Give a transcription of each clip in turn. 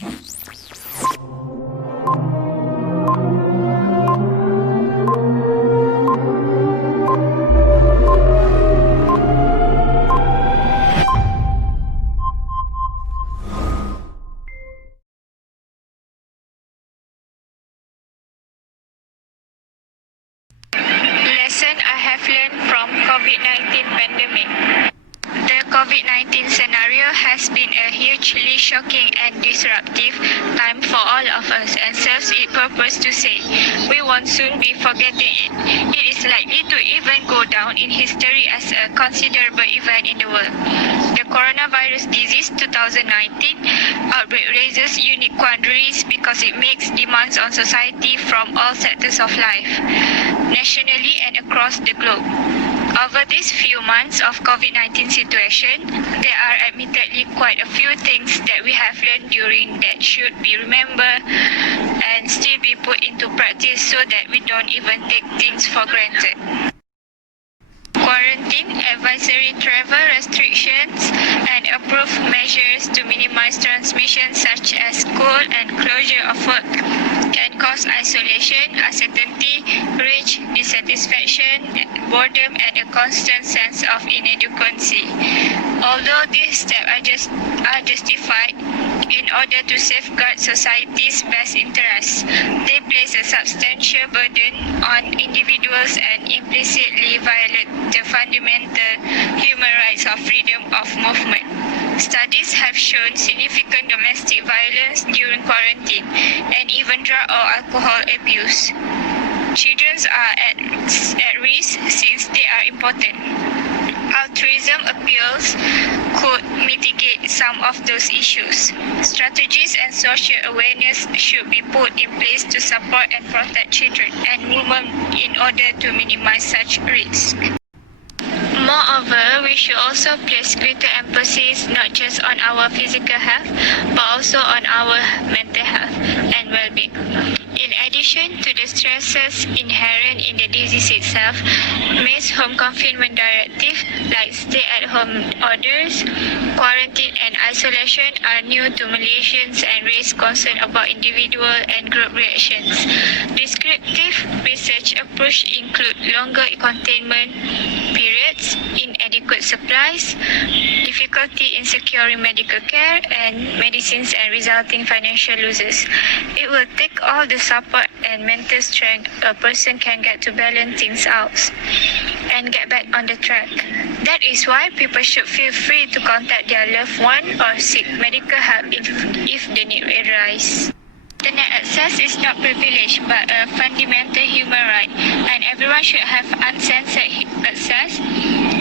Lesson I have learned from COVID-19 pandemic. The COVID-19 scenario has been a hugely shocking and disruptive time for all of us and serves its purpose to say we won't soon be forgetting it. It is likely to even go down in history as a considerable event in the world. The coronavirus disease 2019 outbreak raises unique quandaries because it makes demands on society from all sectors of life, nationally and across the globe. Over these few months of COVID-19 situation, there are admittedly quite a few things that we have learned during that should be remembered and still be put into practice so that we don't even take things for granted. Quarantine, advisory travel restrictions, and approved measures to minimize transmission such as school and closure of work can cause isolation, uncertainty, rage, dissatisfaction, boredom, and a constant sense of inadequacy. Although these steps are justified in order to safeguard society's best interests, they place a substantial burden on individuals and implicitly violate the fundamental human rights of freedom of movement. Studies have shown significant domestic violence during quarantine and even drug or alcohol abuse. Children are at risk since they are important. Altruism appeals could mitigate some of those issues. Strategies and social awareness should be put in place to support and protect children and women in order to minimize such risks. Moreover, we should also place greater emphasis not just on our physical health, but also on our mental health and well-being. In addition to the stresses inherent in the disease itself, May's home confinement directive, like stay-at-home orders, quarantine and isolation are new to Malaysians and raise concern about individual and group reactions. Descriptive research approach include longer containment periods, inadequate supplies, difficulty in securing medical care, and medicines and resulting financial losses. It will take all the support and mental strength a person can get to balance things out and get back on the track. That is why people should feel free to contact their loved one or seek medical help if the need arises. Internet access is not privilege but a fundamental human right, and everyone should have uncensored access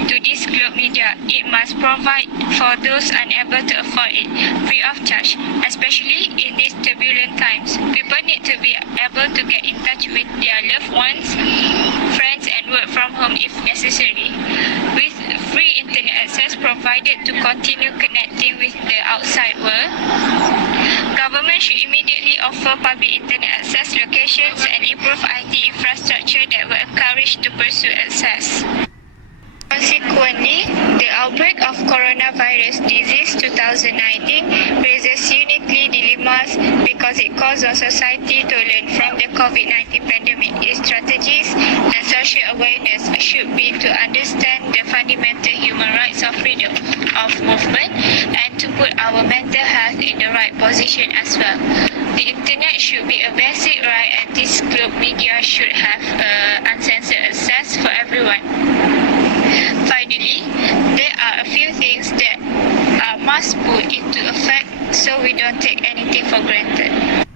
to this global media. It must provide for those unable to afford it free of charge, especially in these turbulent times. People need to be able to get in touch with their loved ones, friends, and work from home if necessary. With free internet access provided to continue connecting with the outside world, government should immediately offer public internet access locations and improve IT infrastructure that will encourage to pursue access. Consequently, the outbreak of coronavirus disease 2019 raises uniquely dilemmas because it calls on society to learn from the COVID-19 pandemic. Its strategies and social awareness should be to understand the fundamental human rights of freedom of movement and to put our mental health in the right position as well. The internet should be a basic right, and this globe media should have uncensored access for everyone. Finally, there are a few things that must put into effect so we don't take anything for granted.